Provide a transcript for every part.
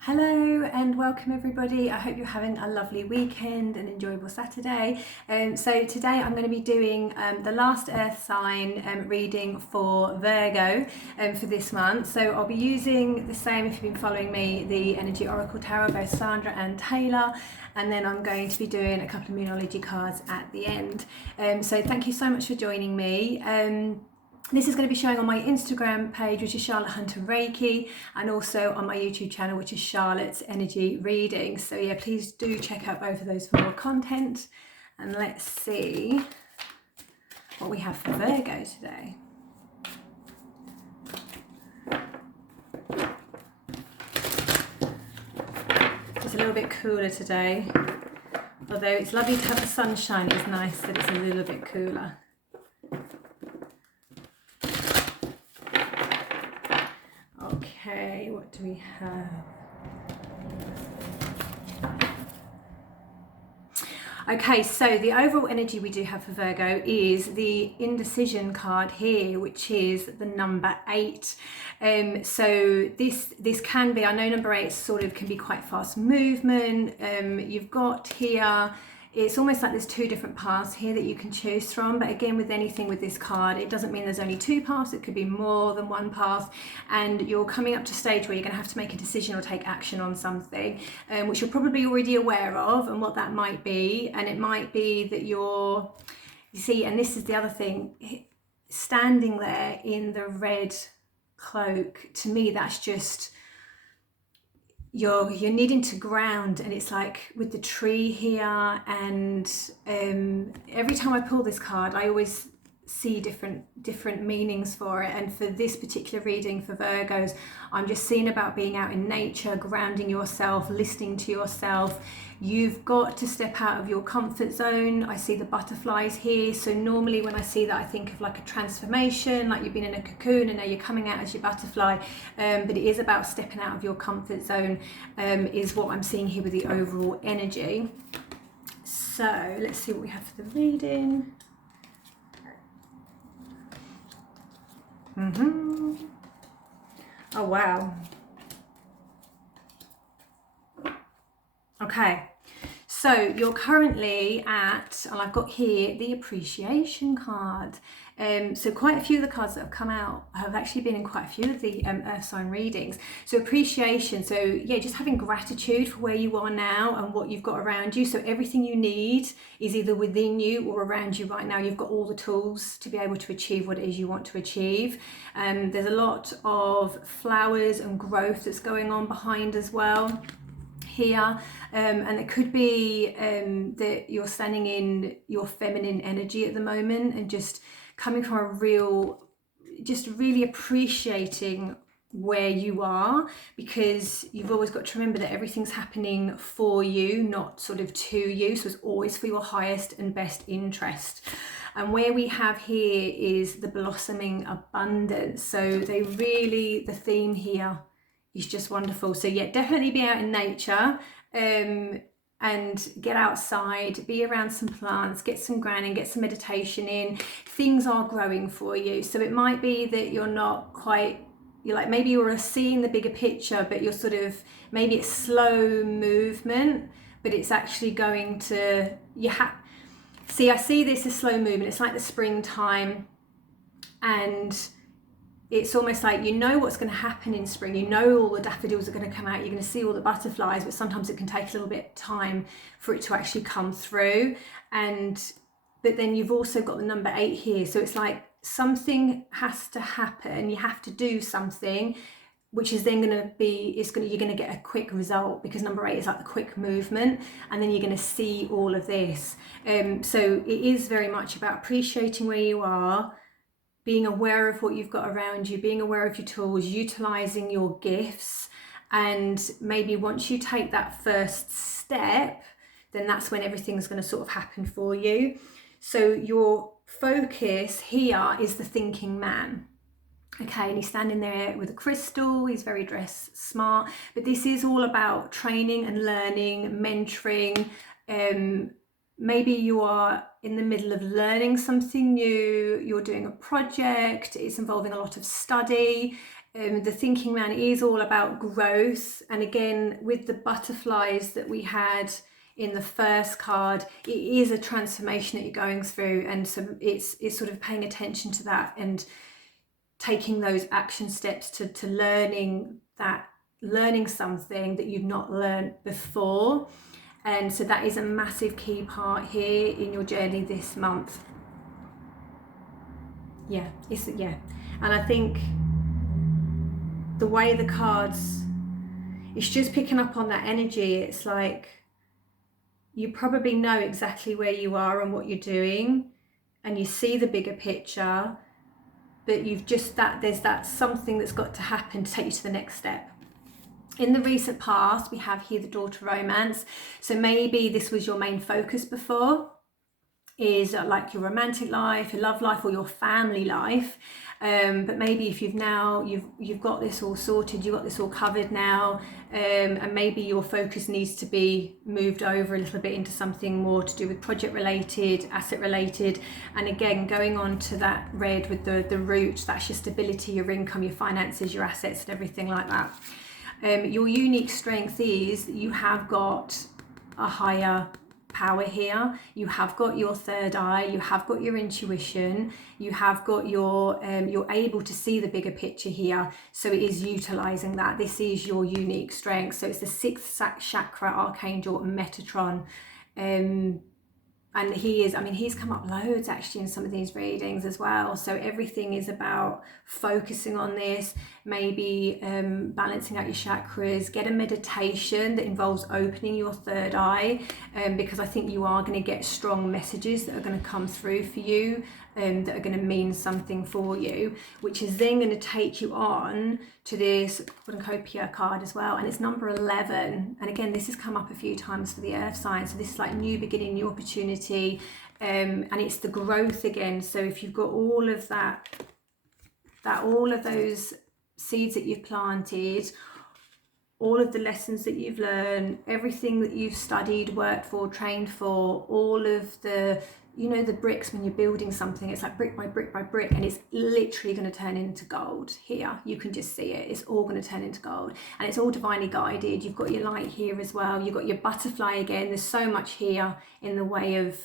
Hello and welcome everybody. I hope you're having a lovely weekend and enjoyable Saturday. So today I'm going to be doing the last earth sign reading for Virgo for this month. So I'll be using the same, if you've been following me, the Energy Oracle Tarot, both Sandra and Taylor, and then I'm going to be doing a couple of Moonology cards at the end. So thank you so much for joining me. This is going to be showing on my Instagram page, which is Charlotte Hunter Reiki, and also on my YouTube channel, which is Charlotte's Energy Reading. So yeah, please do check out both of those for more content. And let's see what we have for Virgo today. It's a little bit cooler today. Although it's lovely to have the sunshine, it's nice that it's a little bit cooler. Okay, what do we have? Okay, so the overall energy we do have for Virgo is the indecision card here, which is the number 8. So this can be, I know number 8 sort of can be quite fast movement. You've got here, it's almost like there's two different paths here that you can choose from, but again, with anything with this card, it doesn't mean there's only two paths, it could be more than one path, and you're coming up to a stage where you're going to have to make a decision or take action on something, which you're probably already aware of, and what that might be. And it might be that you see, and this is the other thing, standing there in the red cloak, to me that's just you're needing to ground, and it's like with the tree here, and every time I pull this card I always see different meanings for it. And for this particular reading for Virgos, I'm just seeing about being out in nature, grounding yourself, listening to yourself. You've got to step out of your comfort zone. I see the butterflies here, so normally when I see that I think of like a transformation, like you've been in a cocoon and now you're coming out as your butterfly, but it is about stepping out of your comfort zone, is what I'm seeing here with the overall energy. So let's see what we have for the reading. Oh wow. Okay, so you're currently at, and I've got here the appreciation card. So quite a few of the cards that have come out have actually been in quite a few of the earth sign readings. So appreciation, so yeah, just having gratitude for where you are now and what you've got around you. So everything you need is either within you or around you right now. You've got all the tools to be able to achieve what it is you want to achieve. There's a lot of flowers and growth that's going on behind as well here, and it could be that you're standing in your feminine energy at the moment and just coming from a really appreciating where you are, because you've always got to remember that everything's happening for you, not sort of to you. So it's always for your highest and best interest. And where we have here is the blossoming abundance. So the theme here is just wonderful. So yeah, definitely be out in nature, and get outside, be around some plants, get some grounding, get some meditation in. Things are growing for you. So it might be that you're like, maybe you're seeing the bigger picture, but you're sort of, maybe it's slow movement, but it's actually going to, see, I see this as slow movement. It's like the springtime, and it's almost like you know what's going to happen in spring. You know all the daffodils are going to come out. You're going to see all the butterflies, but sometimes it can take a little bit of time for it to actually come through. But then you've also got the number 8 here. So it's like something has to happen. You have to do something, which is then going to be, you're going to get a quick result, because number 8 is like the quick movement, and then you're going to see all of this. So it is very much about appreciating where you are, being aware of what you've got around you, being aware of your tools, utilizing your gifts. And maybe once you take that first step, then that's when everything's going to sort of happen for you. So your focus here is the thinking man. Okay, and he's standing there with a crystal, he's very dressed smart, but this is all about training and learning, mentoring. Maybe you are in the middle of learning something new, you're doing a project, it's involving a lot of study, the thinking man is all about growth. And again, with the butterflies that we had in the first card, it is a transformation that you're going through, and so it's sort of paying attention to that and taking those action steps to learning something that you've not learned before. And so that is a massive key part here in your journey this month. And I think the way the cards, it's just picking up on that energy. It's like you probably know exactly where you are and what you're doing, and you see the bigger picture, but there's that something that's got to happen to take you to the next step. In the recent past, we have here the Daughter Romance. So maybe this was your main focus before, is like your romantic life, your love life, or your family life. But maybe if you've got this all sorted, you've got this all covered now, and maybe your focus needs to be moved over a little bit into something more to do with project related, asset related. And again, going on to that red with the root, that's your stability, your income, your finances, your assets, and everything like that. Your unique strength is that you have got a higher power here. You have got your third eye, you have got your intuition, you have got your you're able to see the bigger picture here. So it is utilizing that. This is your unique strength. So it's the sixth chakra archangel, Metatron. And he's come up loads actually in some of these readings as well. So everything is about focusing on this, maybe balancing out your chakras, get a meditation that involves opening your third eye, because I think you are going to get strong messages that are going to come through for you, that are going to mean something for you, which is then going to take you on to this cornucopia card as well, and it's number 11. And again, this has come up a few times for the earth sign. So this is like new beginning, new opportunity, and it's the growth again. So if you've got all of all of those seeds that you've planted, all of the lessons that you've learned, everything that you've studied, worked for, trained for, all of the, the bricks when you're building something, it's like brick by brick by brick, and it's literally going to turn into gold here. You can just see it. It's all going to turn into gold, and it's all divinely guided. You've got your light here as well. You've got your butterfly again. There's so much here in the way of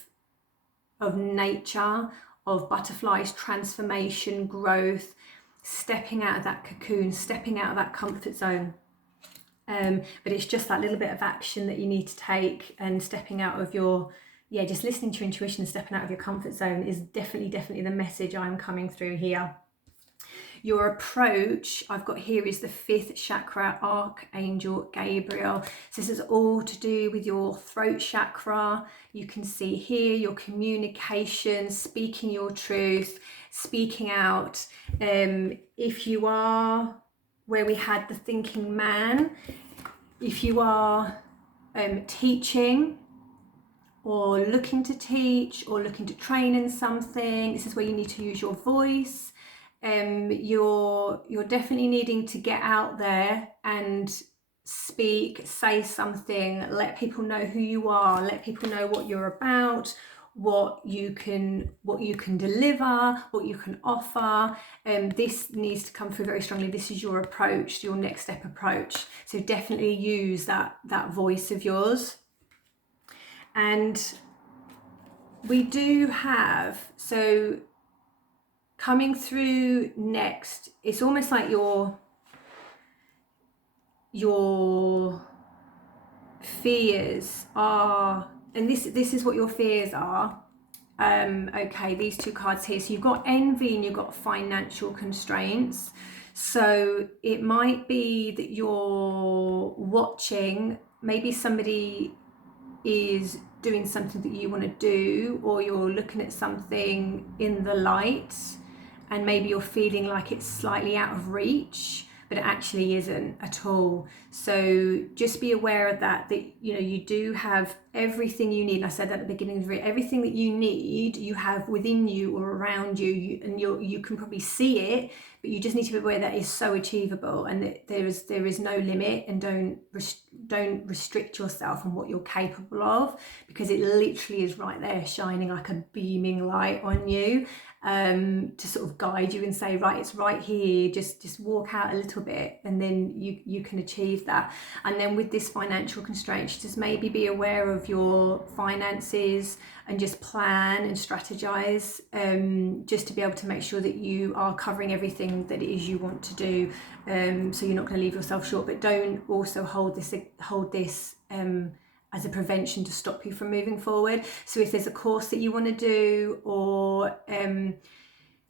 nature, of butterflies, transformation, growth, stepping out of that cocoon, stepping out of that comfort zone. But it's just that little bit of action that you need to take, and stepping out of just listening to your intuition and stepping out of your comfort zone is definitely the message I'm coming through here. Your approach I've got here is the fifth chakra, Archangel Gabriel. So this is all to do with your throat chakra. You can see here your communication, speaking your truth, speaking out. If you are where we had the thinking man, if you are teaching, or looking to teach, or looking to train in something, this is where you need to use your voice. You're definitely needing to get out there and speak, say something, let people know who you are, let people know what you're about, what you can deliver, what you can offer. This needs to come through very strongly. This is your approach, your next step approach. So definitely use that voice of yours. And we do have, so coming through next, it's almost like your fears are, and this is what your fears are. Okay, these two cards here. So you've got envy and you've got financial constraints. So it might be that you're watching, maybe somebody is doing something that you want to do, or you're looking at something in the light and maybe you're feeling like it's slightly out of reach, but it actually isn't at all. So just be aware of that you do have everything you need. And I said at the beginning of it, everything that you need, you have within you or around you, and you can probably see it, but you just need to be aware that is so achievable, and that there is no limit, and don't restrict yourself on what you're capable of, because it literally is right there shining like a beaming light on you, to sort of guide you and say, right, it's right here, just walk out a little bit, and then you can achieve that. And then with this financial constraint, just maybe be aware of your finances and just plan and strategize, just to be able to make sure that you are covering everything that it is you want to do, so you're not going to leave yourself short. But don't also hold this as a prevention to stop you from moving forward. So if there's a course that you want to do, or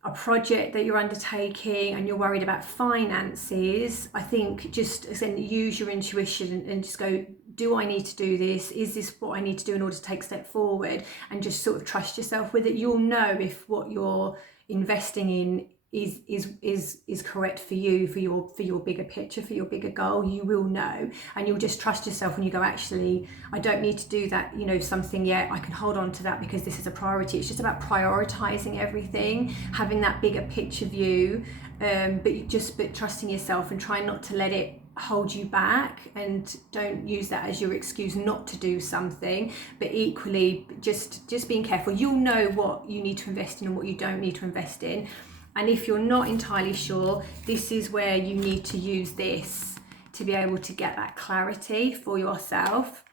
a project that you're undertaking and you're worried about finances, I think just again, use your intuition and just go, do I need to do this? Is this what I need to do in order to take a step forward? And just sort of trust yourself with it. You'll know if what you're investing in is correct for you, for your bigger picture, for your bigger goal. You will know, and you'll just trust yourself when you go, actually, I don't need to do that, something yet. I can hold on to that because this is a priority. It's just about prioritizing everything, having that bigger picture view, but trusting yourself and trying not to let it hold you back, and don't use that as your excuse not to do something. But equally, just being careful. You'll know what you need to invest in and what you don't need to invest in. And if you're not entirely sure, this is where you need to use this to be able to get that clarity for yourself.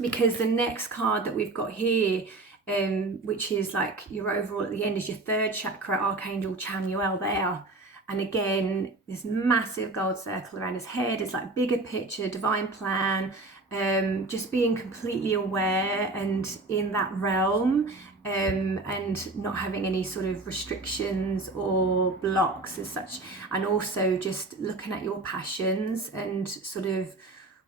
Because the next card that we've got here, which is like your overall at the end, is your third chakra, Archangel Chamuel there. And again, this massive gold circle around his head is like bigger picture, divine plan, just being completely aware and in that realm, and not having any sort of restrictions or blocks as such. And also just looking at your passions and sort of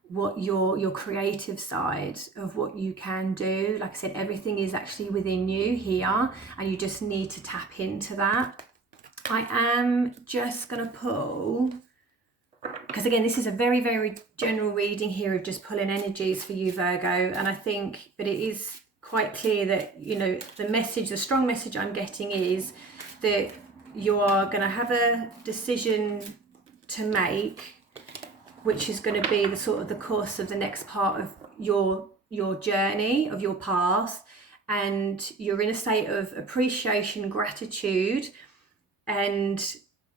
what your creative side of what you can do. Like I said, everything is actually within you here, and you just need to tap into that. I am just going to pull, because again, this is a very, very general reading here of just pulling energies for you, Virgo. And I think, but it is quite clear that, the strong message I'm getting is that you are going to have a decision to make, which is going to be the course of the next part of your journey, of your path. And you're in a state of appreciation, gratitude, and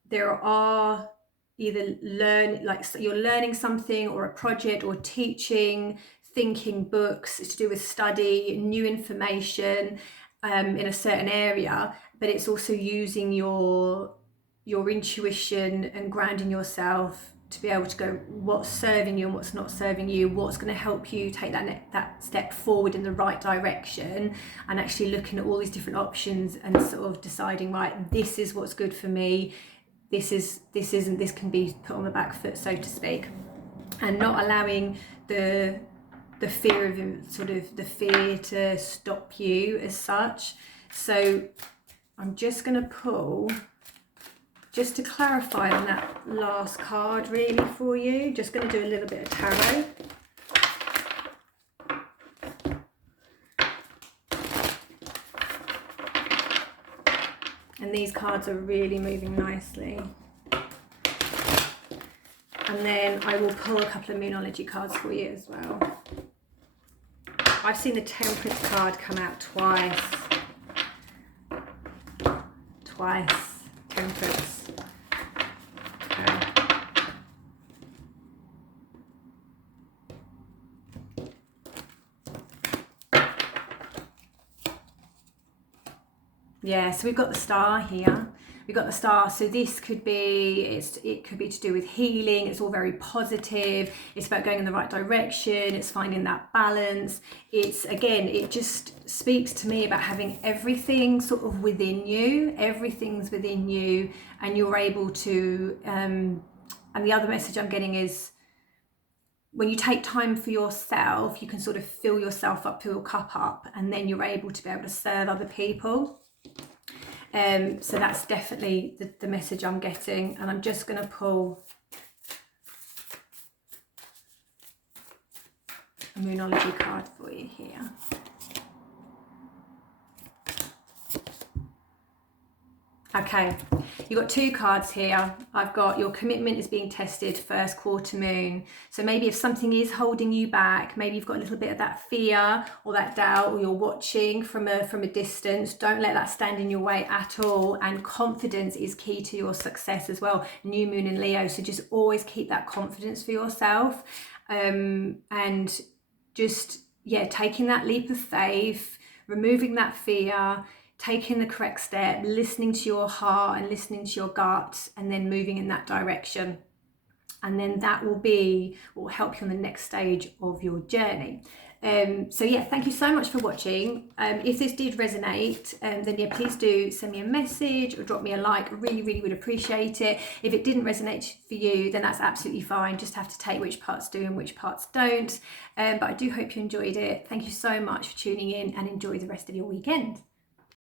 there are either you're learning something, or a project, or teaching, thinking, books. It's to do with study, new information in a certain area, but it's also using your intuition and grounding yourself to be able to go, what's serving you and what's not serving you, what's going to help you take that step forward in the right direction, and actually looking at all these different options and sort of deciding, right, this is what's good for me, this can be put on the back foot, so to speak, and not allowing the fear of the fear to stop you as such. So I'm just going to pull, just to clarify on that last card really for you. Just going to do a little bit of tarot. And these cards are really moving nicely. And then I will pull a couple of Moonology cards for you as well. I've seen the Temperance card come out twice. Temperance. Yeah, so we've got the Star here. We've got the Star, so this could be, it could be to do with healing. It's all very positive. It's about going in the right direction. It's finding that balance. It's, again, it just speaks to me about having everything sort of within you. Everything's within you, and you're able to, and the other message I'm getting is, when you take time for yourself, you can sort of fill yourself up, fill your cup up, and then you're able to be able to serve other people. So that's definitely the message I'm getting. And I'm just going to pull Moonology card for you here. Okay, you've got 2 cards here. I've got your commitment is being tested, first quarter moon. So maybe if something is holding you back, maybe you've got a little bit of that fear or that doubt, or you're watching from a distance, don't let that stand in your way at all. And confidence is key to your success as well. New moon in Leo, so just always keep that confidence for yourself. And just, yeah, taking that leap of faith, removing that fear, taking the correct step, listening to your heart and listening to your gut, and then moving in that direction. And then that will help you on the next stage of your journey. So yeah, thank you so much for watching. If this did resonate, then yeah, please do send me a message or drop me a like. I really would appreciate it. If it didn't resonate for you, then that's absolutely fine. Just have to take which parts do and which parts don't. But I do hope you enjoyed it. Thank you so much for tuning in, and enjoy the rest of your weekend.